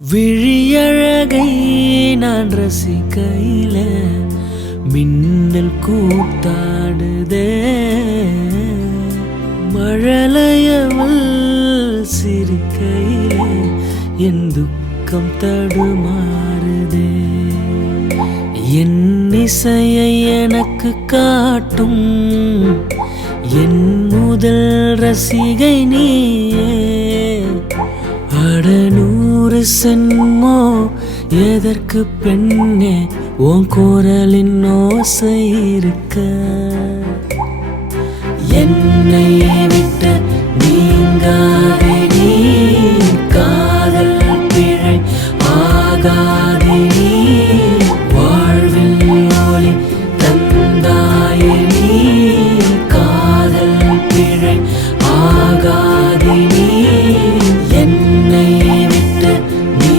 விழியழகை நான் ரசிக்கையில மின்னல் கூத்தாடுதே. மழலையவள் சிரிக்கையில என் துக்கம் தடுமாறுதே. என் இசையை எனக்கு காட்டும் என் முதல் ரசிகை நீயே. அடநூறு சென்மோ எதற்கு பெண்ணே உன் குரலின் ஓசை இருக்க. என்னை விட்டு நீங்காதே நீ, காதல் பிழை ஆகாதே நீ. வாழ்வில் ஒளி தந்தாயே நீ, காதல் பிழை ஆகாதே நீ. என்னை விட்டு நீ